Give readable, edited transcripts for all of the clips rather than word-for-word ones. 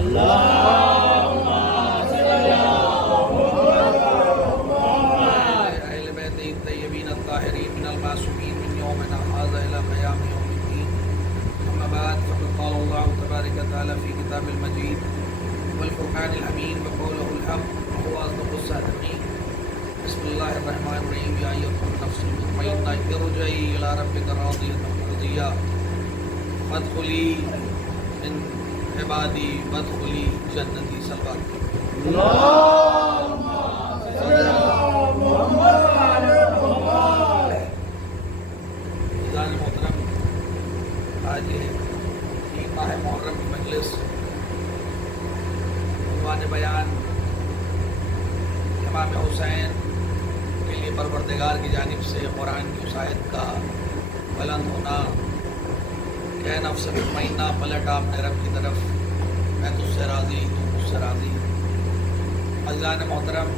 اللهم صل على محمد اہل بیت الطیبین الطاہرین من المعصومین من یومنا ھذا الی قیام یوم الدین اما بعد فقد قال اللہ تبارک وتعالی فی کتاب المجید والفرقان الحمید وقوله الحق وهو اصدق الصادقین بسم اللہ الرحمن الرحیم یا ایھا النفس المطمئنہ ارجعی الی ربک راضیۃ مرضیہ فادخلی من عبادی وادخلی جنتی صلوات اللہم صل علی محمد عزیزان محترم، آج یہ ماہ محرم کی مجلس عنوان بیان امام حسین کے لیے پروردگار کی جانب سے قرآن کی وصایت کا بلند ہونا، اے نفس مطمئنہ پلٹ اپنے رب کی طرف، میں تجھ سے راضی تو مجھ سے راضی۔ عزیزان محترم،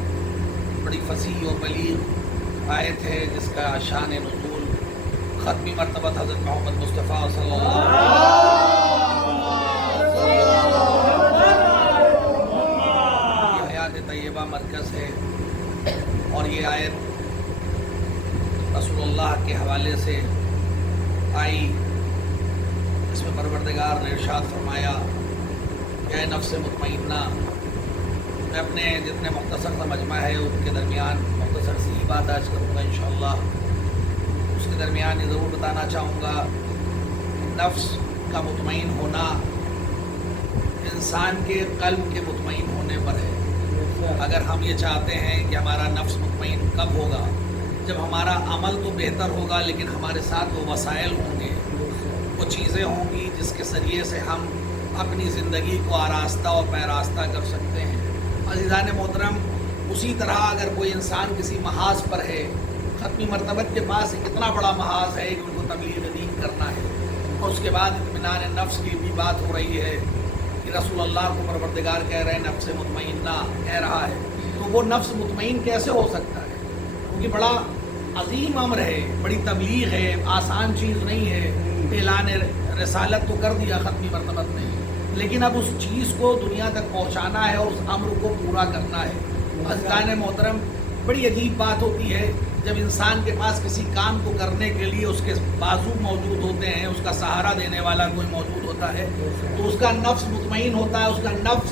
بڑی فصیح و بلیغ آیت ہے جس کا شان نزول ختمی مرتبہ حضرت محمد مصطفیٰ صلی اللہ علیہ وسلم یہ حیات طیبہ مرکز ہے، اور یہ آیت رسول اللہ کے حوالے سے آئی۔ اس میں پروردگار نے ارشاد فرمایا کہ اے نفس مطمئنہ، میں اپنے جتنے مختصر سا مجمع ہے ان کے درمیان مختصر سی بات آج کروں گا انشاءاللہ۔ اس کے درمیان یہ ضرور بتانا چاہوں گا، نفس کا مطمئن ہونا انسان کے قلب کے مطمئن ہونے پر ہے۔ اگر ہم یہ چاہتے ہیں کہ ہمارا نفس مطمئن کب ہوگا؟ جب ہمارا عمل تو بہتر ہوگا لیکن ہمارے ساتھ وہ وسائل ہوں گے، وہ چیزیں ہوں گی جس کے ذریعے سے ہم اپنی زندگی کو آراستہ اور پیراستہ کر سکتے ہیں۔ عزیزان محترم، اسی طرح اگر کوئی انسان کسی محاذ پر ہے، ختمی مرتبت کے پاس ایک اتنا بڑا محاذ ہے کہ ان کو تبلیغ دین کرنا ہے، اور اس کے بعد اطمینان نفس کی بھی بات ہو رہی ہے کہ رسول اللہ کو پروردگار کہہ رہے ہیں نفس مطمئنہ کہہ رہا ہے، تو وہ نفس مطمئن کیسے ہو سکتا ہے؟ کیونکہ بڑا عظیم امر ہے، بڑی تبلیغ ہے، آسان چیز نہیں ہے۔ اعلان رسالت تو کر دیا ختمی مرتبت میں، لیکن اب اس چیز کو دنیا تک پہنچانا ہے اور اس امر کو پورا کرنا ہے۔ عزیزان محترم، بڑی عجیب بات ہوتی ہے جب انسان کے پاس کسی کام کو کرنے کے لیے اس کے بازو موجود ہوتے ہیں، اس کا سہارا دینے والا کوئی موجود ہوتا ہے، تو اس کا نفس مطمئن ہوتا ہے، اس کا نفس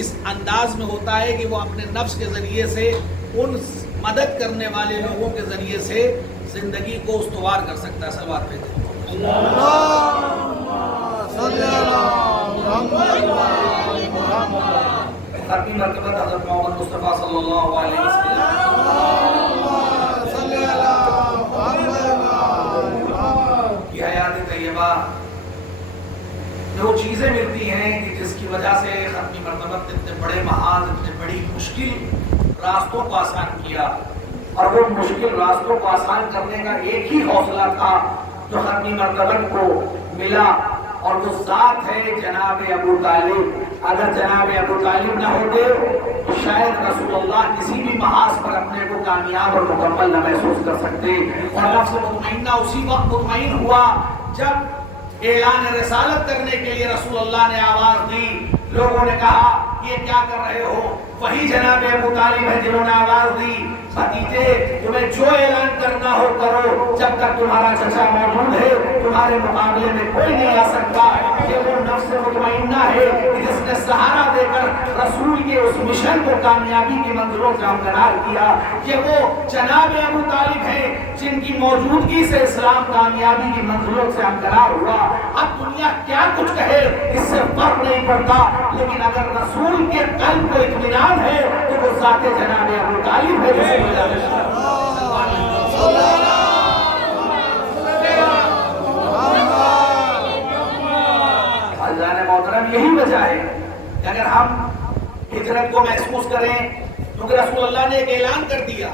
اس انداز میں ہوتا ہے کہ وہ اپنے نفس کے ذریعے سے ان مدد کرنے والے لوگوں کے ذریعے سے زندگی کو استوار کر سکتا ہے۔ صلوات پہ ختمی مرتبہ حضرت محمد مصطفیٰ صلی اللہ علیہ وسلم کی حیات طیبہ جو چیزیں ملتی ہیں کہ جس کی وجہ سے ختمی مرتبہ اتنے بڑے محاذ، اتنے بڑی مشکل راستوں کو آسان کیا، اور وہ مشکل راستوں کو آسان کرنے کا ایک ہی حوصلہ تھا جو ختمی مرتبہ کو ملا، اور وہ ذات ہے جناب ابو طالب۔ اگر جناب ابو طالب نہ ہوتے تو شاید رسول اللہ کسی بھی محاذ پر اپنے کو کامیاب اور مکمل نہ محسوس کر سکتے۔ اور نفس مطمئنہ اسی وقت مطمئن ہوا جب اعلان رسالت کرنے کے لیے رسول اللہ نے آواز دی۔ لوگوں نے کہا یہ کیا کر رہے ہو؟ وہی جناب ابو طالب ہے جنہوں نے آواز دی، بھتیجے تمہیں جو اعلان کرنا ہو کرو، جب تک تمہارا چچا موجود ہے تمہارے مقابلے میں کوئی نہیں آ سکتا۔ یہ وہ نفس مطمئنہ ہے جس نے سہارا دے کر رسول کے اس مشن کو کامیابی کی منزلوں سے ہمکنار کیا۔ یہ وہ جناب ابو طالب ہیں جن کی موجودگی سے اسلام کامیابی کی منزلوں سے ہمکنار ہوا۔ اب دنیا کیا کچھ کہے اس سے فرق نہیں پڑتا، لیکن اگر رسول کے قلب کو اطمینان ہے تو وہ ذات جناب ابو طالب ہے۔ محترم، یہی وجہ ہے کہ اگر ہم ہجرت کو محسوس کریں، کیونکہ رسول اللہ نے ایک اعلان کر دیا،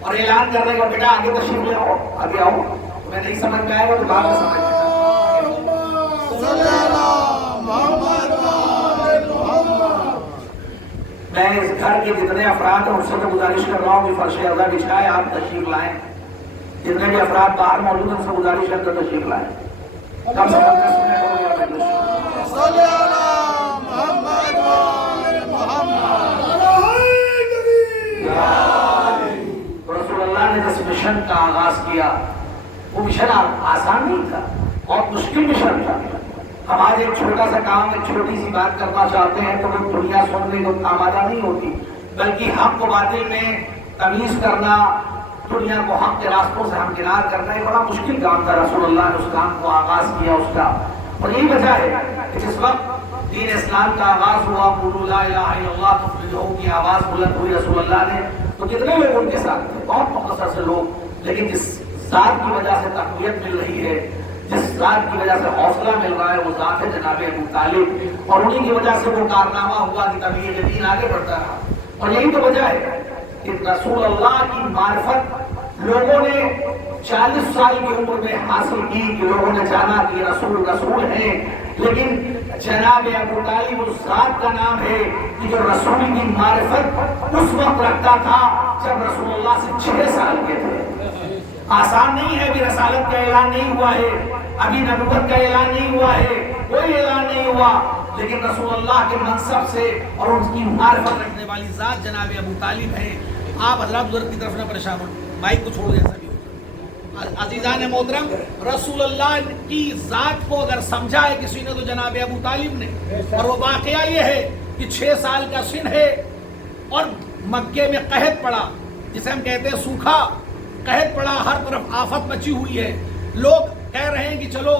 اور اعلان کرنے کا بیٹا آگے تشریف لے آؤ، آگے آؤ، تمہیں نہیں سمجھ میں آئے گا تو بعد میں سمجھ میں۔ میں اس گھر کے جتنے افراد ہیں ان سے تو گزارش کر رہا ہوں کہ فرش ارضا بچھائے، آپ تشریف لائیں۔ جتنے بھی افراد باہر موجود ہیں ان سے گزارش کر کے تشریف لائیں۔ کم سے کم 10 منٹ ہو گیا۔ مشن کا آغاز کیا، وہ مشن آسان نہیں تھا، بہت مشکل مشن تھا۔ ہم آج ایک چھوٹا سا کام، ایک چھوٹی سی بات کرنا چاہتے ہیں تو وہ دنیا سننے کو آمادہ نہیں ہوتی، بلکہ حق کو باطل میں تمیز کرنا، دنیا کو حق کے راستوں سے ہمکنار کرنا ایک بڑا مشکل کام تھا۔ رسول اللہ نے اس کام کو آغاز کیا اس کا، اور یہی وجہ ہے کہ جس وقت دین اسلام کا آغاز ہوا، قولوا لا الہ الا اللہ تفلحوا کی آواز بلند ہوئی رسول اللہ نے، تو کتنے لوگ ان کے ساتھ تھے؟ بہت مختصر سے لوگ، لیکن جس ذات کی وجہ سے تقویت مل رہی ہے، جس ذات کی وجہ سے حوصلہ مل رہا ہے، وہ ذات ہے جناب ابو طالب، اور انہی کی وجہ سے وہ کارنامہ ہوا کہ تبھی یہ دین آگے بڑھتا رہا۔ اور یہی تو وجہ ہے کہ رسول اللہ کی معرفت لوگوں نے 40 سال کی عمر میں حاصل کی، کہ لوگوں نے جانا کہ رسول ہیں، لیکن جناب ابو طالب اس ذات کا نام ہے کہ جو رسول کی معرفت اس وقت رکھتا تھا جب رسول اللہ سے 6 سال کے تھے۔ آسان نہیں ہے، ابھی رسالت کا اعلان نہیں ہوا ہے، ابھی نبوت کا اعلان نہیں ہوا ہے، کوئی اعلان نہیں ہوا، لیکن رسول اللہ کے منصب سے اور ان کی معرفت رکھنے والی ذات جناب ابو طالب ہیں۔ آپ حضرات بزرگ کی طرف نہ پریشان ہو، مائک کو چھوڑ دیں سبھی۔ عزیزان محترم، رسول اللہ کی ذات کو اگر سمجھا ہے کسی نے تو جناب ابو طالب نے، اور وہ واقعہ یہ ہے کہ 6 سال کا سن ہے اور مکے میں قحط پڑا، جسے ہم کہتے ہیں سوکھا، قحط پڑا، ہر طرف آفت مچی ہوئی ہے، لوگ کہہ رہے ہیں کہ چلو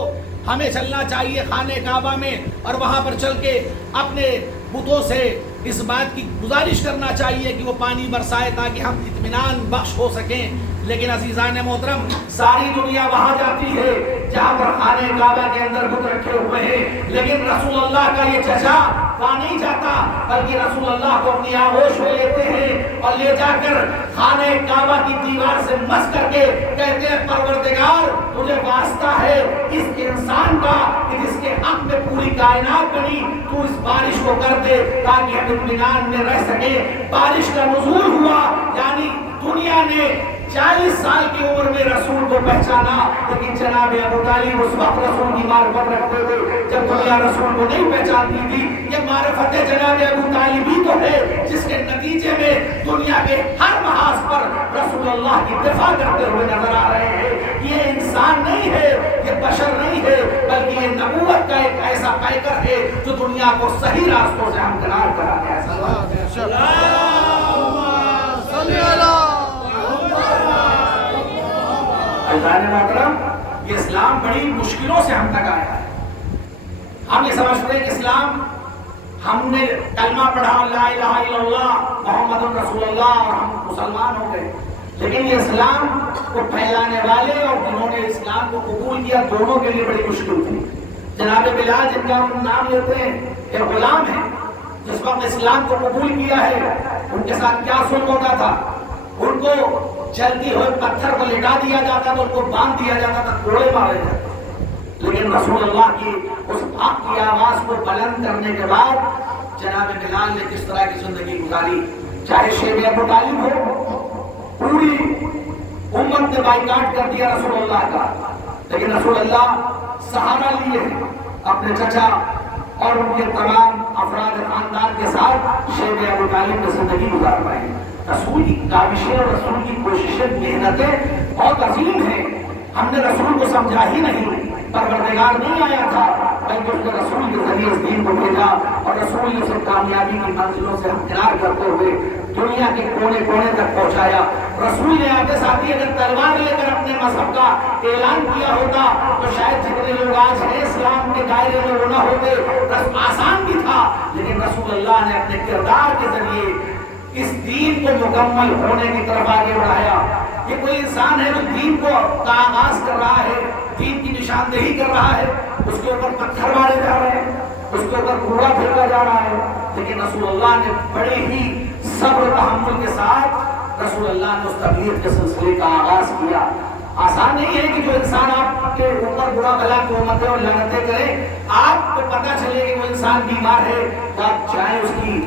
ہمیں چلنا چاہیے خانہ کعبہ میں اور وہاں پر چل کے اپنے بتوں سے اس بات کی گزارش کرنا چاہیے کہ وہ پانی برسائے تاکہ ہم اطمینان بخش ہو سکیں۔ لیکن عزیزان محترم، ساری دنیا وہاں جاتی ہے جہاں پر خانہ کعبہ کے اندر بت رکھے ہوئے ہیں، لیکن رسول اللہ کا یہ چچا وہاں نہیں جاتا، بلکہ رسول اللہ کو اپنی آغوش میں لیتے ہیں اور لے جا کر خانہ کعبہ کی دیوار سے مس کر کے کہتے ہیں پروردگار تجھے واسطہ ہے اس انسان کا کہ جس کے حق میں پوری کائنات بنی، تو اس بارش کو کر دے تاکہ ہم اطمینان میں رہ سکیں۔ بارش کا نزول ہوا، یعنی دنیا نے 40 سال کی عمر میں رسول کو پہچانا، لیکن جناب ابو طالب اس وقت رسول کی معرفت رکھتے تھے جب دنیا رسول کو نہیں پہچانتی تھی۔ یہ معرفت جناب ابو طالب ہی تو ہے جس کے نتیجے میں دنیا کے ہر محاذ پر رسول اللہ کی دفاع کرتے ہوئے نظر آ رہے ہیں۔ یہ انسان نہیں ہے، یہ بشر نہیں ہے، بلکہ یہ نبوت کا ایک ایسا پیکر ہے جو دنیا کو صحیح راستوں سے ہمکنار کرا گیا ہے۔ عزیزان محترم، یہ اسلام بڑی مشکلوں سے ہم تک آیا ہے۔ ہم یہ سمجھتے ہیں کہ اسلام، ہم نے کلمہ پڑھا لا الہ الا اللہ محمد رسول اللہ اور ہم مسلمان ہو گئے، لیکن یہ اسلام کو پھیلانے والے اور جنہوں نے اسلام کو قبول کیا دونوں کے لیے بڑی مشکل تھی۔ جناب بلال جن کا ہم نام لیتے ہیں یہ غلام ہیں، جس وقت اسلام کو قبول کیا ہے ان کے ساتھ کیا سلوک ہوتا تھا؟ ان کو جلدی ہوئے پتھر کو لٹا دیا جاتا تھا، ان کو باندھ دیا جاتا تھا، کوڑے مارے جاتے۔ لیکن رسول اللہ کی اس حق کی آواز کو بلند کرنے کے بعد جناب بلال نے کس طرح کی زندگی گزاری، چاہے شیب ابو طالب ہو، پوری امت نے بائیکاٹ کر دیا رسول اللہ کا، لیکن رسول اللہ سہارا لیے اپنے چچا اور ان کے تمام افراد خاندان کے ساتھ شیب ابو طالب نے زندگی گزار پائے۔ رسول کی کاوشیں اور رسول کی کوششیں، محنتیں بہت عظیم ہیں۔ ہم نے رسول کو سمجھا ہی نہیں، پروردگار نہیں آیا تھا، بلکہ اس نے رسول کے ذریعے اس دین کو بھیجا، اور رسول نے اسے کامیابی کی منزلوں سے ہمکنار کرتے ہوئے دنیا کے کونے کونے تک پہنچایا۔ رسول نے آگے ساتھی اگر تلوار لے کر اپنے مذہب کا اعلان کیا ہوتا تو شاید جتنے لوگ آج ہیں اسلام کے دائرے میں وہ نہ ہوتے۔ آسان بھی تھا، لیکن رسول اللہ نے اپنے کردار کے ذریعے اس دین کو مکمل ہونے کی طرف آگے بڑھایا۔ یہ کوئی انسان ہے جو دین کو آغاز کر رہا ہے، دین کی نشاندہی کر رہا ہے، اس کے اوپر پتھر مارے جا رہے ہیں، اس کے اوپر کوڑا پھینکا جا رہا ہے، لیکن رسول اللہ نے بڑے ہی صبر و تحمل کے ساتھ رسول اللہ نے اس تبلیغ کے سلسلے کا آغاز کیا۔ آسان نہیں ہے کہ جو انسان آپ کے اوپر برا بھلا تہمتیں اور لعنتیں کرے، آپ کو پتہ چلے کہ وہ انسان بیمار ہے تو آپ چاہیں اس کی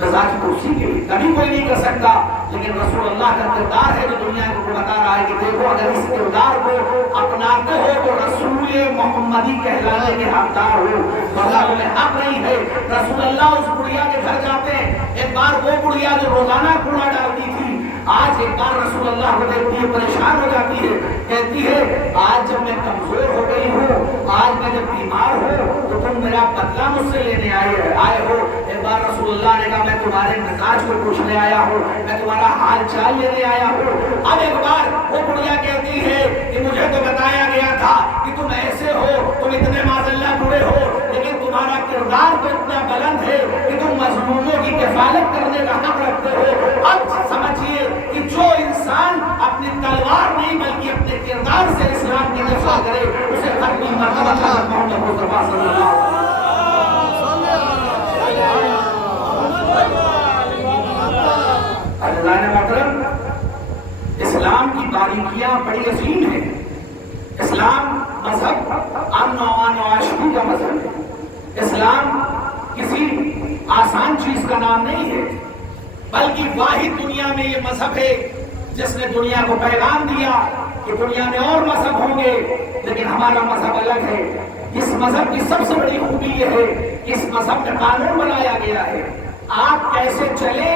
رضا کی کرسی کے لیے، کبھی کوئی نہیں کر سکتا، لیکن رسول اللہ کا کردار ہے جو دنیا کو بتا رہا ہے کہ دیکھو اگر اس کردار کو اپناتے ہو تو رسول محمدی کہلانے کے حقدار ہو، ورنہ تمہیں حق نہیں ہے۔ رسول اللہ اس بڑھیا کے گھر جاتے ہیں، ایک بار وہ بڑھیا جو روزانہ کوڑا ڈالتی تھی آج ایک بار رسول اللہ کو دیکھتی ہے پریشان ہو جاتی ہے، کہتی ہے آج جب میں کمزور ہو گئی ہوں، آج میں جب بیمار ہوں تو تم میرا بدلہ مجھ سے لینے آئے ہو۔ ایک بار رسول اللہ نے کہا میں تمہارے مزاج کو پوچھنے آیا ہوں، میں تمہارا حال چال لینے آیا ہوں۔ اب ایک بار وہ بڑھیا کہتی ہے کہ مجھے تو بتایا گیا تھا کہ تم ایسے ہو، تم اتنے معذاللہ برے ہو، لیکن تمہارا کردار تو اتنا بلند ہے کہ تم مظلوموں کی کفالت کرنے کا حق رکھتے ہو۔ اب سمجھیے کہ جو انسان اپنی تلوار نہیں بلکہ اپنے کردار سے اسلام کی دفاع کرے اسے ختمی مرتبہ محمد مصطفیٰ صلی اللہ علیہ وسلم۔ اللہ نے محترم، اسلام کی باریکیاں بڑی عظیم ہیں۔ اسلام مذہب امن و امان و عاشقی کا مذہب ہے۔ اسلام کسی آسان چیز کا نام نہیں ہے، بلکہ واحد دنیا میں یہ مذہب ہے جس نے دنیا کو پیغام دیا کہ دنیا میں اور مذہب ہوں گے لیکن ہمارا مذہب الگ ہے۔ اس مذہب کی سب سے بڑی خوبی یہ ہے کہ اس مذہب میں قانون بنایا گیا ہے۔ آپ کیسے چلیں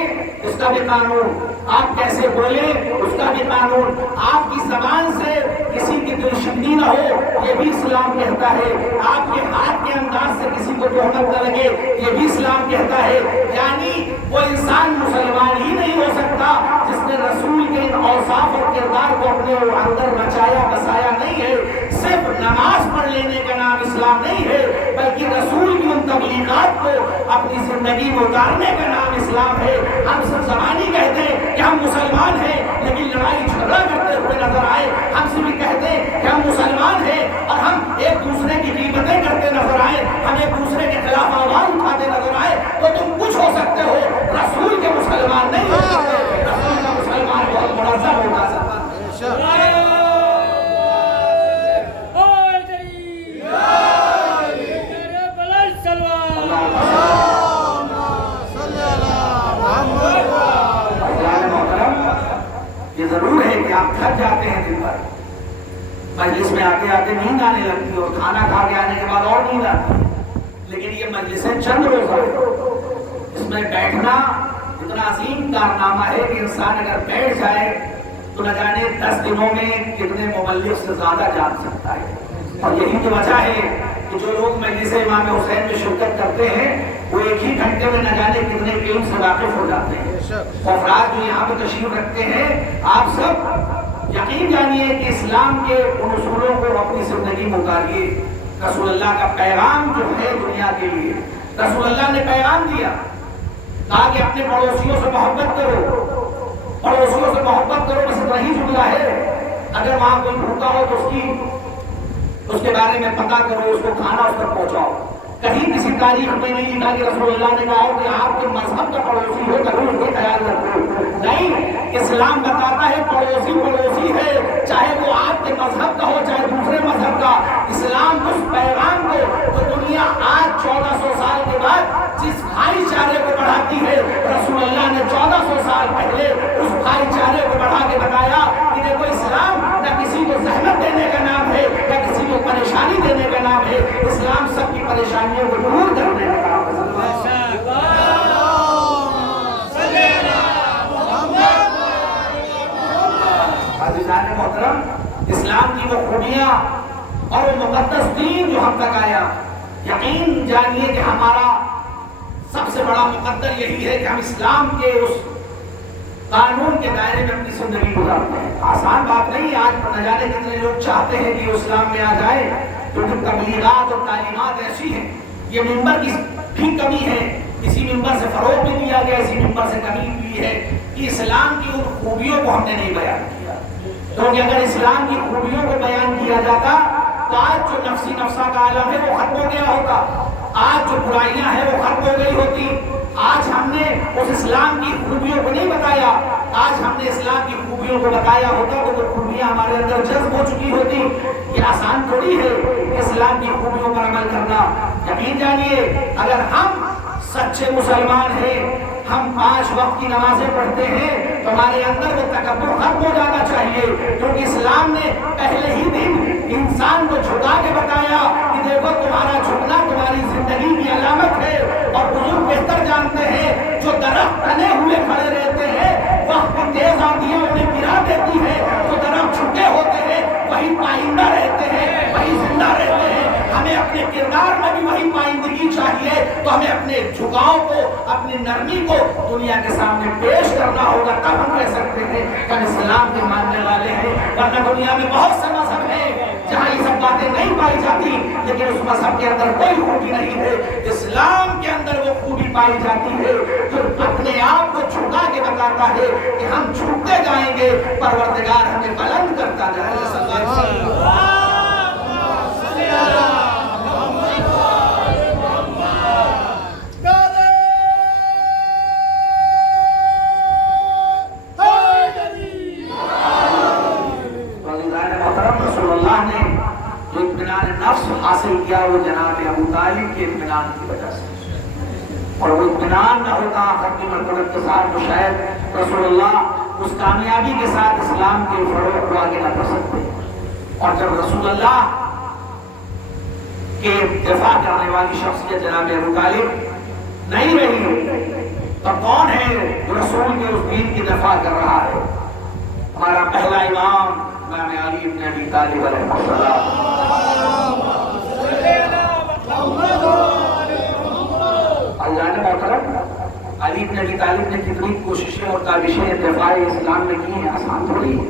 اس کا بھی قانون، آپ کیسے بولیں اس کا بھی قانون، آپ کی زبان سے کسی کی دلشکنی نہ ہو یہ بھی اسلام کہتا ہے، آپ کے ہاتھ کے انداز سے کسی کو تہمت نہ لگے یہ بھی اسلام کہتا ہے۔ یعنی وہ انسان مسلمان ہی نہیں ہو سکتا جس نے رسول کے ان اوصاف اور کردار کو اپنے اندر بچایا بسایا نہیں ہے۔ صرف نماز پڑھ لینے کا نام اسلام نہیں ہے بلکہ رسول کی ان تبلیغات کو اپنی زندگی میں اتارنے کا نام اسلام ہے۔ ہم سب زبانی کہتے ہیں کہ ہم مسلمان ہیں لیکن لڑائی جھگڑا کرتے ہوئے نظر آئے، ہم سے بھی کہتے ہیں کہ ہم مسلمان ہیں اور ہم ایک دوسرے کی غیبتیں کرتے نظر آئے، ہم ایک دوسرے کے خلاف آواز اٹھاتے نظر آئے، تو تم کچھ ہو سکتے ہو، رسول کے مسلمان نہیں ہو سکتے۔ رسول کا مسلمان بہت منظم ہوگا۔ یہ ضرور ہے کہ آپ تھک جاتے ہیں دن بھر، مجلس میں آتے آتے نیند آنے لگتی ہے اور کھانا کھا کے آنے کے بعد اور نیند آتی ہے، لیکن یہ مجلسیں چند روزہ ہے، اس میں بیٹھنا اتنا عظیم کارنامہ ہے کہ انسان اگر بیٹھ جائے تو نہ جانے 10 دنوں میں کتنے مبلغ سے زیادہ جان سکتا ہے۔ اور یہی تو وجہ ہے کہ جو لوگ مجلس امام حسین میں شرکت کرتے ہیں وہ ایک ہی گھنٹے میں نہ جانے کتنے علم سے واقف ہو جاتے ہیں۔ افراد جو یہاں پہ تشریف رکھتے ہیں، آپ سب یقین جانیے کہ اسلام کے ان اصولوں کو اپنی زندگی میں اتاریے۔ رسول اللہ کا پیغام جو ہے دنیا کے لیے، رسول اللہ نے پیغام دیا، کہا کہ اپنے پڑوسیوں سے محبت کرو، پڑوسیوں سے محبت کرو، بس اتنا ہی جملہ ہے۔ اگر وہاں کوئی بھوکا ہو تو اس کے بارے میں پتہ کرو، اس کو کھانا اس تک پہنچاؤ۔ کہیں کسی تاریخ میں نہیں لکھا کہ رسول اللہ نے کہا کہ آپ کے مذہب کا پڑوسی ہو ضرور یہ خیال رکھو، نہیں، اسلام بتاتا ہے پڑوسی پڑوسی ہے، چاہے وہ آپ کے مذہب کا ہو چاہے دوسرے مذہب کا۔ اسلام اس پیغام کو جو دنیا آج 1400 سال کے بعد جس بھائی چارے کو بڑھاتی ہے، رسول اللہ نے 1400 سال پہلے اس بھائی چارے کو بڑھا کے بتایا کہ دیکھو اسلام نہ کسی کو زحمت دینے کا نام ہے نہ کسی کو پریشانی دینے کا نام ہے، اسلام سب کی پریشانیوں کو دور کرنے کا نام ہے۔ عزیزان محترم، اسلام کی وہ خوبیاں اور وہ مقدس دین جو ہم تک آیا، یقین جانیے کہ ہمارا سب سے بڑا مقدر یہی ہے کہ ہم اسلام کے اس قانون کے دائرے میں اپنی زندگی گزارتے ہیں۔ آسان بات نہیں، آج نہ جانے کتنے لوگ چاہتے ہیں کہ اسلام میں آ جائے، کیونکہ تبلیغات اور تعلیمات ایسی ہیں، یہ ممبر کی بھی کمی ہے، اسی ممبر سے فروغ بھی دیا گیا، اسی ممبر سے کمی بھی ہے کہ اسلام کی ان خوبیوں کو ہم نے نہیں بیان کیا، کیونکہ اگر اسلام کی خوبیوں کو بیان کیا جاتا تو آج جو نفسی نفسہ کا عالم ہے وہ ختم ہو گیا ہوتا، آج جو برائیاں ہیں وہ ختم ہو گئی ہوتی۔ آج ہم نے اس اسلام کی خوبیوں کو نہیں بتایا، آج ہم نے اسلام کی خوبیوں کو بتایا ہوتا تو وہ خوبیاں ہمارے اندر جذب ہو چکی ہوتی۔ یہ آسان تھوڑی ہے اسلام کی خوبیوں پر عمل کرنا۔ یقین جانیے اگر ہم سچے مسلمان ہیں، ہم 5 وقت کی نمازیں پڑھتے ہیں تو ہمارے اندر وہ تکبر ختم ہو جانا چاہیے، کیونکہ اسلام نے پہلے ہی دن انسان کو جھکا کے بتایا کہ دیکھو تمہارا جھکنا تمہاری زندگی کی علامت ہے، اور بزرگ بہتر جانتے ہیں جو درخت تنے ہوئے کھڑے رہتے ہیں وقت کو تیز آتی ہمیں کردار میں بھی وہی پائندگی چاہیے، تو ہمیں اپنے جھکاؤ کو، اپنی نرمی کو دنیا کے سامنے پیش کرنا ہوگا، تب ہم کہہ سکتے ہیں کہ ہم اسلام کے ماننے والے ہیں۔ ورنہ دنیا میں بہت سے مذہب ہیں جہاں یہ سب باتیں نہیں پائی جاتی، لیکن اس مذہب کے اندر کوئی خوبی نہیں ہے۔ اسلام کے اندر وہ خوبی پائی جاتی ہے جو اپنے آپ کو جھکا کے بتاتا ہے کہ ہم جھکتے جائیں گے، پروردگار ہمیں بلند کرتا جائے گا۔ صلی اللہ علیہ وسلم۔ نفس حاصل کیا وہ جناب ابو طالب کے اطمینان کی وجہ سے، اور وہ اطمینان نہ ہوتا ختم مرتبت کے ساتھ تو شاید رسول اللہ اس کامیابی کے ساتھ اسلام کے فروغ کو آگے نہ کر سکتے۔ اور جب رسول اللہ کے دفاع کرنے والی شخصیت جناب ابو طالب نہیں رہی تو کون ہے جو رسول کے اس دین کی دفاع کر رہا ہے؟ ہمارا پہلا امام علی بن ابی طالب علیہ السلام۔ اللہ نے محترم علی بن ابی طالب نے کتنی کوششیں اور کاوشیں دفاع اسلام میں کی ہیں، آسان تھوڑی ہے۔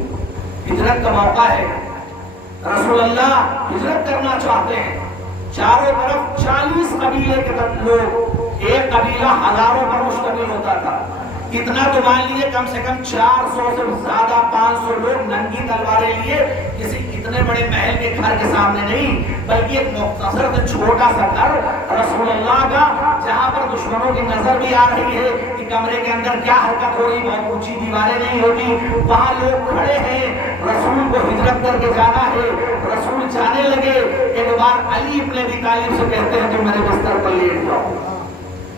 ہجرت کا موقع ہے، رسول اللہ ہجرت کرنا چاہتے ہیں، چاروں طرف 40 قبیلے کے لوگ، ایک قبیلہ ہزاروں پر مشتمل ہوتا تھا، اتنا تو مان لیے کم سے کم 400 سے زیادہ 500 لوگ ننگی تلواریں لیے، کسی اتنے بڑے محل کے گھر کے سامنے نہیں بلکہ ایک مختصر سے چھوٹا سا گھر رسول اللہ کا، جہاں پر دشمنوں کی نظر بھی آ رہی ہے کہ کمرے کے اندر کیا حرکت ہو رہی، بہت اونچی دیواریں نہیں ہوتی، وہاں لوگ کھڑے ہیں، رسول کو ہجرت کر کے جانا ہے۔ رسول جانے لگے، ایک بار علی ابن ابی طالب سے کہتے ہیں تو میرے بستر پر لیٹ جاؤ،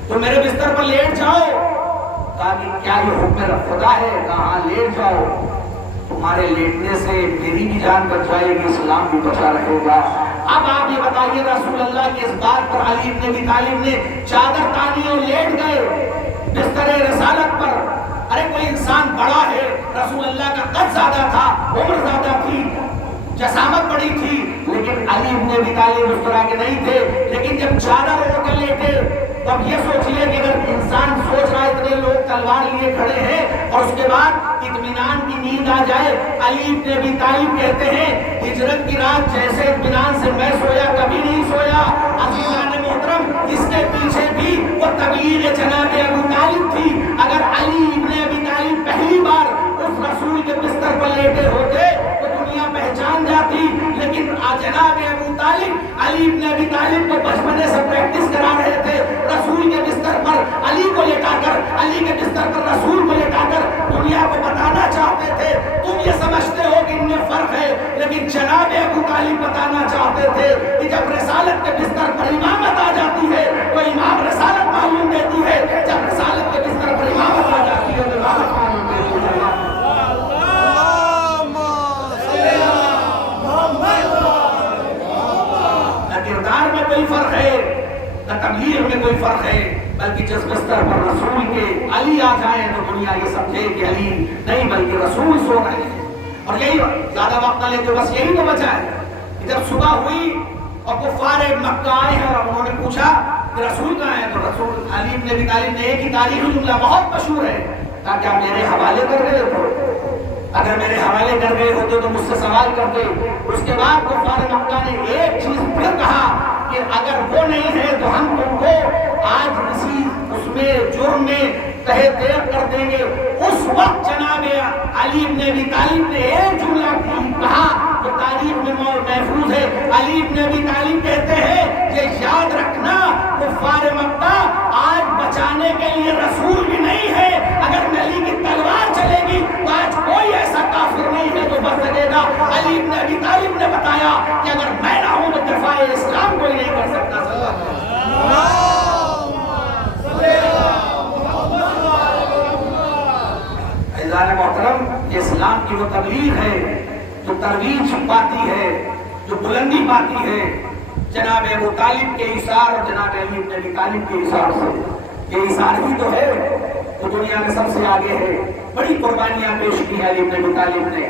تو میرے بستر پر لیٹ جاؤ۔ کہا کہ کیا یہ حکم خدا ہے؟ کہاں لیٹ جاؤ، تمہارے لیٹنے سے میری بھی جان بچ جائے گی، اسلام بھی بچا رہے گا۔ اب آپ یہ بتائیے رسول اللہ کی اس بات پر علی ابن ابی طالب نے چادر تانی اور لیٹ گئے بستر رسالت پر۔ ارے کوئی انسان بڑا ہے، رسول اللہ کا قد زیادہ تھا، عمر زیادہ تھی، جسامت بڑی تھی، لیکن علی ابن ابی طالب اس طرح کے نہیں تھے۔ لیکن جب چادر اوڑھ کر لیٹے تو اب یہ سوچیے کہ اگر انسان سوچ رہا ہے اتنے لوگ تلوار لیے کھڑے ہیں اور اس کے بعد اطمینان کی نیند آ جائے، علی ابن ابی طالب کہتے ہیں ہجرت کی رات جیسے اطمینان سے میں سویا کبھی نہیں سویا۔ عزیزان محترم، اس کے پیچھے بھی وہ تبلیغ جناب ابو طالب تھی۔ اگر علی ابن ابی طالب پہلی بار اس رسول کے بستر پر لیٹے ہوتے تو دنیا پہچان جاتی، لیکن جناب ابو طالب علی ابن ابی طالب کو بچپنے سے پریکٹس کرا رہے تھے، رسول کے بستر پر علی کو لٹا کر، علی کے بستر پر رسول کو لٹا کر دنیا کو بتانا چاہتے تھے تم یہ سمجھتے ہو کہ ان میں فرق ہے، لیکن جناب ابو طالب بتانا چاہتے تھے کہ جب رسالت کے بستر پر امامت آ جاتی ہے تو امام رسالت معلوم دیتی ہے، جب رسالت کے بستر پر امامت آ جاتی ہے تو امامت معلوم دیتی ہے۔ نہ کردار میں کوئی فرق ہے، نہ تبلیغ میں کوئی فرق ہے، بلکہ جس بستر پر رسول کے علی آ جائیں تو دنیا یہ سمجھے کہ علی نہیں بلکہ رسول سو رہے ہیں۔ اور یہی زیادہ وقت نہ لے تو بس یہی تو بچا ہے کہ جب صبح ہوئی اور کفار مکہ آئے ہیں اور انہوں نے پوچھا کہ رسول کہاں ہے، تو رسول علی ابن ابی طالب نے ایک ہی تاریخی جملہ بہت مشہور ہے، کہا کہ آپ میرے حوالے کر گئے ہو، اگر میرے حوالے کر گئے ہوتے تو مجھ سے سوال کرتے۔ اس کے بعد کفار مکہ نے ایک چیز پھر کہا کہ اگر وہ نہیں ہے تو ہم تم کو آج کسی اس میں جرم میں تہہ دیر کر دیں گے۔ اس وقت جناب علی ابن ابی طالب نے ایک جملہ کہا جو تاریخ میں محفوظ ہے۔ علی ابن ابی طالب کہتے ہیں یہ یاد رکھنا کفار مکہ آج بچانے کے لیے رسول بھی نہیں ہے، اگر علی کی تلوار چلے گی تو آج کوئی ایسا کافر نہیں ہے جو بچ سکے گا۔ علی ابن ابی طالب نے بتایا کہ اگر میں نہ ہوں تو دفاع اسلام کوئی نہیں کر سکتا۔ عزیزان محترم، یہ اسلام کی وہ تبلیغ ہے جو ترویج پاتی ہے، جو بلندی پاتی ہے جناب ابو طالب کے ایثار اور جناب علی ابن ابی طالب کے ایثار سے۔ یہ ایثار ہی تو ہے جو دنیا میں سب سے آگے ہے۔ بڑی قربانیاں پیش کی ہیں علی ابن ابی طالب نے،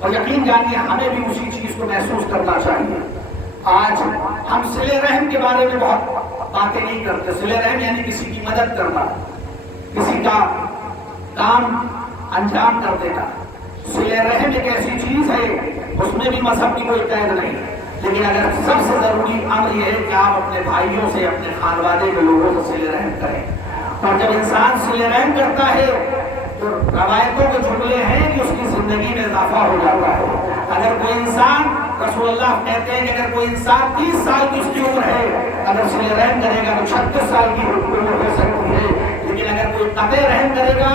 اور یقین جانیے ہمیں بھی اسی چیز کو محسوس کرنا چاہیے۔ آج ہم صلہ رحم کے بارے میں بہت باتیں نہیں کرتے. صلہ رحم یعنی کسی کی مدد کرنا، کسی کا کام انجام کر دینا. صلہ رحم ایک ایسی چیز ہے، اس میں بھی مذہب کی کوئی قید نہیں، لیکن اگر سب سے ضروری امر یہ ہے کہ آپ اپنے بھائیوں سے، اپنے خانوادے کے لوگوں سے صلہ رحم کریں. اور جب انسان صلہ رحم کرتا ہے تو روایتوں کے جملے ہیں کہ اس کی زندگی میں اضافہ ہو جاتا ہے. اگر کوئی انسان، رسول اللہ کہتے ہیں کہ اگر کوئی انسان 30 سال کی اس کی عمر ہے، اگر صلہ رحم کرے گا تو 36 سال کی عمر ہو سکتی ہے. لیکن اگر کوئی قطع رحم کرے گا،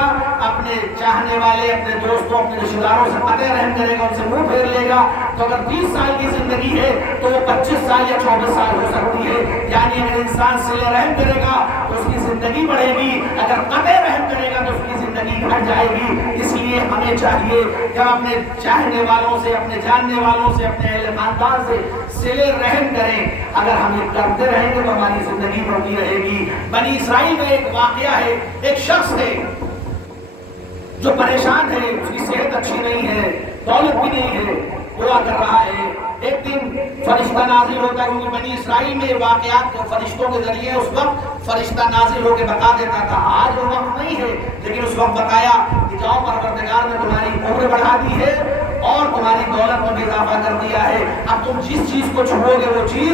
اپنے چاہنے والے، اپنے دوستوں، اپنے رشتہ داروں سے قطع رحم کرے گا، ان سے منہ پھیر لے گا، تو اگر 30 سال کی زندگی ہے تو وہ 25 سال یا 24 سال ہو سکتی ہے. یعنی اگر انسان صلہ رحم کرے گا تو اس کی زندگی بڑھے گی، اگر قطع رحم کرے گا تو اس کی زندگی گھٹ جائے گی. اس لیے ہمیں چاہیے کہ ہم اپنے چاہنے والوں سے، اپنے جاننے والوں سے، اپنے اہل خاندان سے صلہ رحم کریں. اگر ہم یہ کرتے رہیں گے تو ہماری زندگی بڑھتی رہے گی. بنی اسرائیل کا ایک واقعہ ہے، ایک شخص ہے جو پریشان ہے، اس کی صحت اچھی نہیں ہے، دولت بھی نہیں ہے، دعا کر رہا ہے. ایک دن فرشتہ نازل ہوتا ہے، کیونکہ بنی اسرائیل میں واقعات فرشتوں کے ذریعے اس وقت فرشتہ نازل ہو کے بتا دیتا تھا. آج وہ وقت نہیں ہے، لیکن اس وقت بتایا کہ جاؤ، پروردگار نے تمہاری عمر بڑھا دی ہے اور تمہاری دولت میں بھی اضافہ کر دیا ہے. اب تم جس چیز کو چھوڑو گے وہ چیز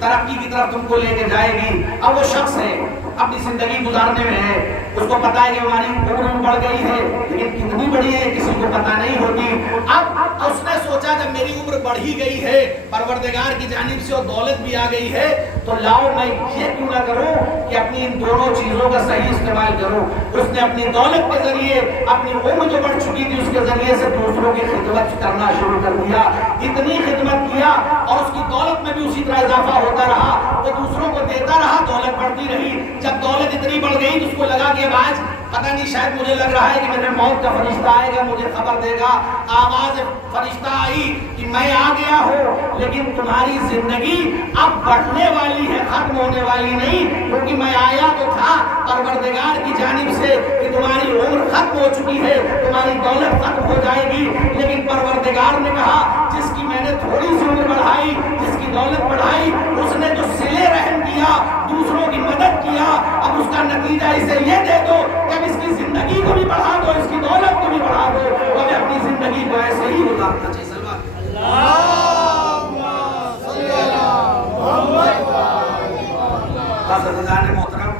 ترقی کی طرف تم کو لے کے جائے گی. اب وہ شخص ہے، اپنی زندگی گزارنے میں ہے، اس کو پتا ہے کہ ہماری عمر بڑھ گئی ہے، لیکن کتنی بڑی ہے کسی کو پتا نہیں ہوتی. اب اس نے سوچا جب میری عمر بڑھ ہی گئی ہے، پروردگار کی جانب سے اور دولت بھی آ گئی ہے، تو لاؤ میں یہ کیوں نہ کروں کہ اپنی ان دونوں چیزوں کا صحیح استعمال کروں. اس نے اپنی دولت کے ذریعے، اپنی عمر جو بڑھ چکی تھی اس کے ذریعے سے دوسروں کی خدمت کرنا شروع کر دیا. اتنی خدمت کیا اور اس کی دولت میں بھی اسی طرح اضافہ ہوتا رہا. وہ دوسروں کو دیتا رہا، دولت بڑھتی رہی. جب دولت اتنی بڑھ گئی تو اس کو لگا کہ اب آج پتہ نہیں، شاید مجھے لگ رہا ہے کہ میرے موت کا فرشتہ آئے گا، مجھے خبر دے گا. آواز فرشتہ آئی کہ میں آ گیا ہوں، لیکن تمہاری زندگی اب بڑھنے والی ہے، ختم ہونے والی نہیں. کیونکہ میں آیا تو تھا پروردگار کی جانب سے کہ تمہاری عمر ختم ہو چکی ہے، تمہاری دولت ختم ہو جائے گی. لیکن پروردگار نے کہا جس کی میں نے تھوڑی سی عمر بڑھائی، جس کی دولت بڑھائی، اس نے جو صلہ رحم کیا، دوسروں کی مدد کیا، اب اس کا نتیجہ اسے یہ دے دو کہ اب اس کی زندگی کو بھی بڑھا دو، اس کی دولت کو بھی بڑھا دو، اور اپنی زندگی کو ایسے ہی گزارنا چاہیے. عزیزان محترم،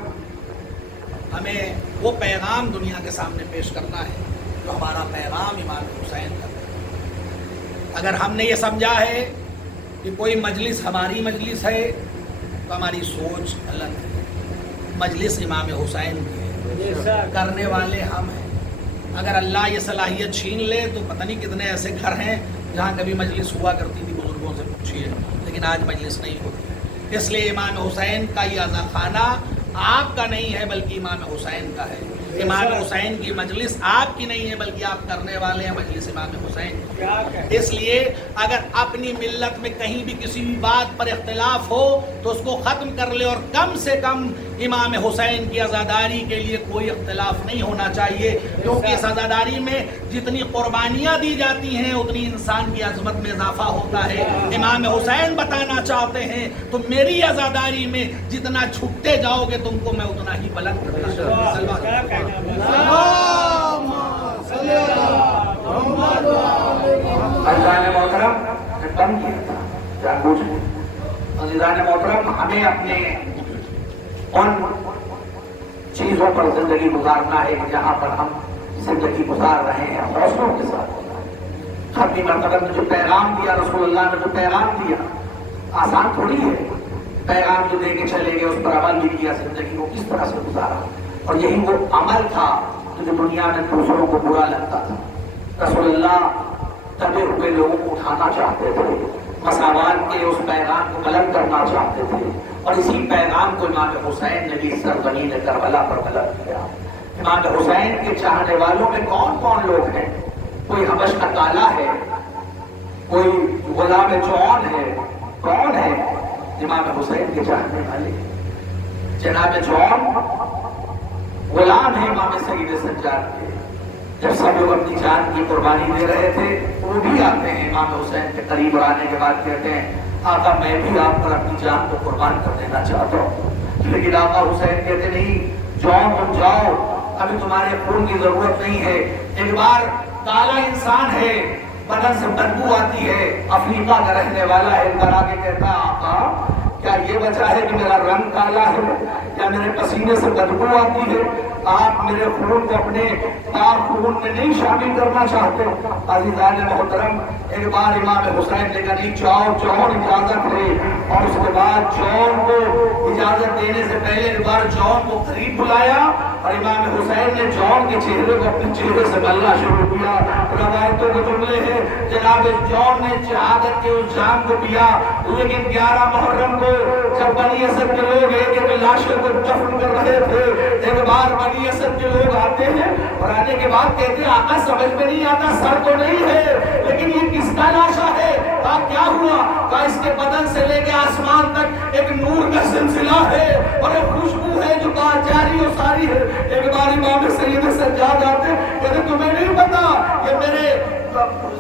ہمیں وہ پیغام دنیا کے سامنے پیش کرنا ہے جو ہمارا پیغام امام حسین کا ہے. اگر ہم نے یہ سمجھا ہے کہ کوئی مجلس ہماری مجلس ہے تو ہماری سوچ غلط ہے. مجلس امام حسین کی ہے، کرنے والے ہم ہیں. اگر اللہ یہ صلاحیت چھین لے تو پتہ نہیں کتنے ایسے گھر ہیں جہاں کبھی مجلس ہوا کرتی تھی، بزرگوں سے پوچھیے، لیکن آج مجلس نہیں ہوتی. اس لیے امام حسین کا یہ عزا خانہ آپ کا نہیں ہے بلکہ امام حسین کا ہے. امام حسین کی مجلس آپ کی نہیں ہے بلکہ آپ کرنے والے ہیں مجلس امام حسین. اس لیے اگر اپنی ملت میں کہیں بھی کسی بھی بات پر اختلاف ہو تو اس کو ختم کر لے، اور کم سے کم امام حسین کی عزاداری کے لیے کوئی اختلاف نہیں ہونا چاہیے. کیونکہ اس عزاداری میں جتنی قربانیاں دی جاتی ہیں اتنی انسان کی عظمت میں اضافہ ہوتا ہے. امام حسین بتانا چاہتے ہیں تو میری عزاداری میں جتنا جھکتے جاؤ گے تم کو میں اتنا ہی بلند کرتا ہوں. عزیزان محترم، ہمیں اپنے ان چیزوں پر زندگی گزارنا ہے جہاں پر ہم زندگی گزار رہے ہیں حوصلوں کے ساتھ. ختمی مرتبہ نے جو پیغام دیا، رسول اللہ نے جو پیغام دیا، آسان تھوڑی ہے. پیغام جو دے کے چلے گئے اس پر عمل بھی کیا، زندگی کو کس طرح سے گزارا. اور یہی وہ عمل تھا جو دنیا میں دوسروں کو برا لگتا تھا. رسول اللہ دبے ہوئے لوگوں کو اٹھانا چاہتے تھے، مساوات کے اس پیغام کو بلند کرنا چاہتے تھے، اور اسی پیغام کو امام حسین نے بھی سرزمین کربلا پر بلند کیا. امام حسین کے چاہنے والوں میں کون کون لوگ ہیں؟ کوئی حبش کا تالا ہے، کوئی غلام جون ہے. کون ہے امام حسین کے چاہنے والے؟ جناب جون غلام ہے امام سید سجاد کے. جب سب لوگ اپنی جان کی قربانی دے رہے تھے وہ بھی آتے ہیں امام حسین کے قریب، آنے کے بعد کہتے ہیں آقا میں بھی آپ پر اپنی جان کو قربان کر دینا چاہتا ہوں، لیکن آقا حسین کہتے نہیں، جاؤ تم جاؤ، ابھی تمہارے خون کی ضرورت نہیں ہے۔ ایک بار کالا انسان ہے، بدن سے بدبو آتی ہے، افریقہ کا رہنے والا ہے، اندر آ کے کہتا ہے آقا کیا یہ وجہ ہے کہ میرا رنگ کالا ہے یا میرے پسینے سے بدبو آتی ہے؟ آپ میرے خون کو اپنے پاک خون میں نہیں شامل کرنا چاہتے؟ عزیزان محترم، ایک بار امام حسین نے کہا نہیں جاؤ، جون اجازت لے، اور اس کے بعد جون کو اجازت دینے سے پہلے ایک بار جون کو قریب بلایا اور امام حسین نے جون کے چہرے کو اپنے چہرے سے ملنا شروع کیا۔ روایتوں کے جملے ہیں جناب جون نے شہادت کے اس جام کو پیا، لیکن 11 محرم کو جب بنی اسد کے لوگ ایک ایک لاشوں کو دفن کر رہے تھے، ایک بار بنی اسد کے لوگ آتے ہیں اور آنے کے بعد کہتے ہیں آقا سمجھ میں نہیں آتا، سر تو نہیں ہے لیکن یہ کس کا لاشا ہے؟ کہا کیا ہوا؟ کہا اس کے بدن سے لے کے آسمان تک ایک نور کا سلسلہ ہے اور ایک خوشبو ہے جو بات جاری و ساری ہے۔ ایک بار امام سید سجاد آتے کہتے تمہیں نہیں پتا یہ میرے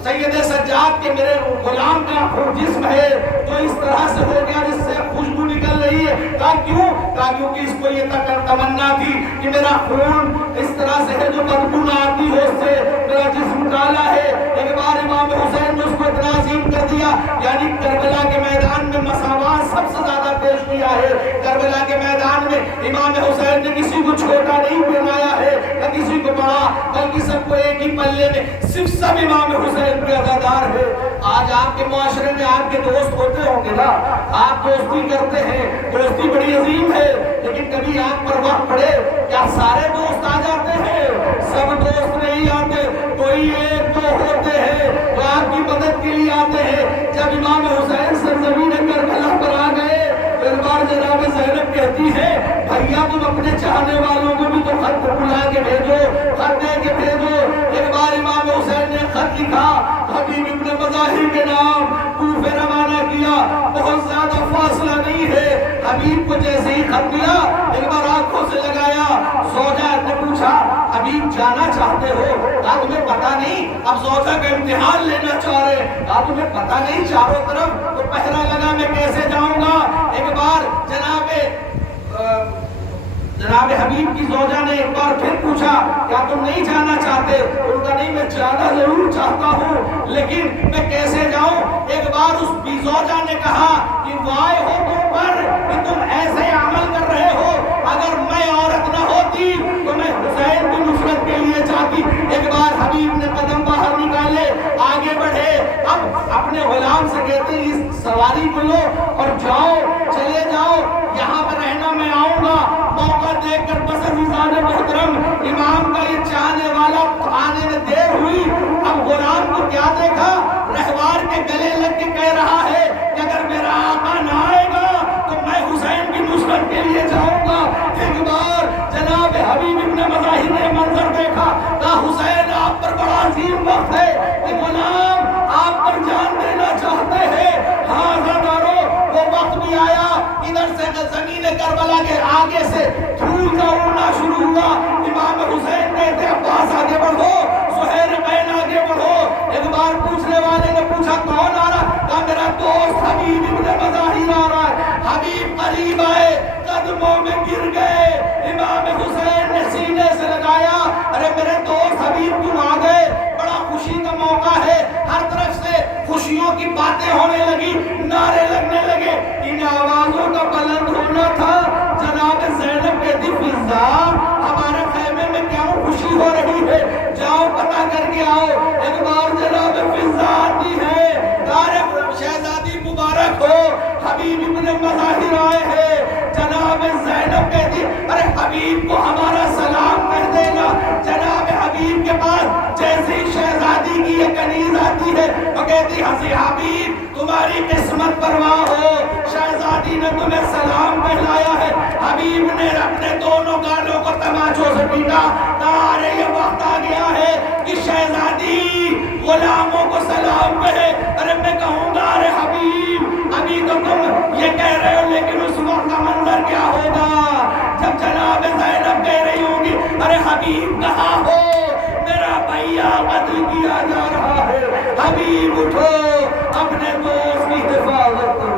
سید سجاد کے میرے غلام کا جسم ہے تو اس طرح سے ہو گیا جس سے خوشبو نکل رہی ہے۔ کہا کیوں؟ کہا کیونکہ اس کو یہ تمنا تھی کہ میرا خون اس طرح سے ہے جو بدبو نہ آتی ہو اس سے، میرا جسم کالا ہے۔ ایک بار امام حسین نے اس کو اتنا عظیم کر دیا، یعنی کربلا کے میدان میں مساوات سب سے زیادہ پیش کیا ہے۔ کربلا کے میدان میں امام حسین نے کسی کو چھوٹا نہیں بنایا ہے نہ کسی کو بڑا، بلکہ سب کو ایک ہی پلے میں، صرف سب امام حسین کے عزادار ہے۔ آج آپ کے معاشرے میں آپ کے دوست ہوتے ہوں گے نا، آپ دوستی کرتے ہیں، دوستی بڑی عظیم ہے، لیکن کبھی آپ پر وقت پڑے کیا سارے دوست آ جاتے ہیں؟ سب دوست نہیں آتے، کوئی ایک دو ہوتے ہیں جو آپ کی مدد کے لیے آتے ہیں۔ جب امام حسین سرزمین کربلا پر آ گئے، پھر بار جناب زینب کہتی ہے بھیا تم اپنے چاہنے والوں کو بھی تو خط بلا کے بھیجو، خط دے کے بھیجو۔ ایک بار امام حسین نے خط لکھا، حبیب ابن مظاہر کے نام، کوفے روانہ کیا، بہت زیادہ فاصلہ نہیں ہے۔ حبیب کو جیسے ہی خط ملا ایک بار آنکھوں سے لگایا، زوجہ نے پوچھا حبیب جانا چاہتے ہو؟ کہا تمہیں پتا نہیں؟ اب زوجہ کا امتحان لینا چاہ رہے، کہا تمہیں پتا نہیں چاروں طرف تو پہرا لگا میں کیسے جاؤں گا؟ ایک بار جناب حبیب کی زوجہ نے ایک بار پھر پوچھا کیا تم نہیں جانا چاہتے؟ ان کا نہیں، میں جانا ضرور چاہتا ہوں لیکن میں کیسے جاؤں؟ ایک بار اس بی زوجہ نے کہا کہ وائے ہو تم پر کہ تم ایسے عمل کر رہے ہو، اگر میں عورت نہ ہوتی تو میں حسین کی نصرت کے لیے جاتی۔ ایک بار حبیب نے قدم باہر نکالے، آگے بڑھے، اب اپنے غلام سے کہتے ہیں اس سواری کو لو اور جاؤ، چلے جاؤ، یہاں پر رہنا میں آؤں گا۔ موقع دیکھ کر بس عزیزان محترم امام کا یہ چاہنے والا آنے میں دیر ہوئی، اب غلام کو کیا دیکھا؟ رہوار کے گلے لگ کے کہہ رہا ہے کہ اگر میرا آقا نہ آئے گا تو میں حسین کی نصرت کے لیے جاؤں گا۔ ایک بار جناب حبیب ابن مظاہر نے منظر دیکھا، کہا حسین آپ پر بڑا عظیم وقت ہے کہ غلام آپ پر جان دینا چاہتے ہیں۔ ہاں زدارو وہ وقت بھی آیا، ادھر سے زمین کربلا کے آگے سے دھول کا اڑنا شروع ہوا۔ امام حسین کہتے عباس آگے بڑھو، سہیل بین آگے بڑھو۔ ایک بار پوچھنے والے نے پوچھا کون آ رہا؟ کہا میرا دوست حبیب ابن مظاہر آ رہا ہے۔ حبیب قریب آئے، قدموں میں گر گئے، امام حسین نے سینے سے لگایا، ارے میرے دوست حبیب تم آ گئے، بڑا خوشی کا موقع ہے۔ ہر طرف سے خوشیوں کی باتیں ہونے لگی، نعرے لگنے لگے۔ ان آوازوں کا بلند ہونا تھا۔ جناب زینب کہتی فضا ہمارے خیمے میں کیا خوشی ہو رہی ہے، جاؤ پتہ کر کے آؤ۔ ایک بار جناب فضا آتی ہے، شہزادی مبارک ہو، حبیب ابن مظاہر آئے ہیں۔ جناب زینب کہتی ارے حبیب کو ہمارا سلام کہہ دینا۔ جناب حبیب کے پاس جیسے ہی شہزادی کی یہ کنیز آتی ہے وہ کہتی حضرت حبیب تمہاری قسمت پرواہ ہو، شہزادی نے تمہیں سلام کہلایا ہے۔ حبیب نے اپنے دونوں گالوں کو تماچوں سے پیٹا، کہا ارے یہ وقت آ گیا ہے کہ شہزادی غلاموں کو سلام کہے۔ ارے میں کہوں گا ارے حبیب ابھی تو تم یہ کہہ رہے ہو لیکن اس وقت کا منظر کیا ہوگا جب جناب زینب کہہ رہی ہوگی ارے حبیب کہاں ہو، میرا بھیا قتل کیا جا رہا ہے، حبیب اٹھو اپنے دوست کی حفاظت کرو۔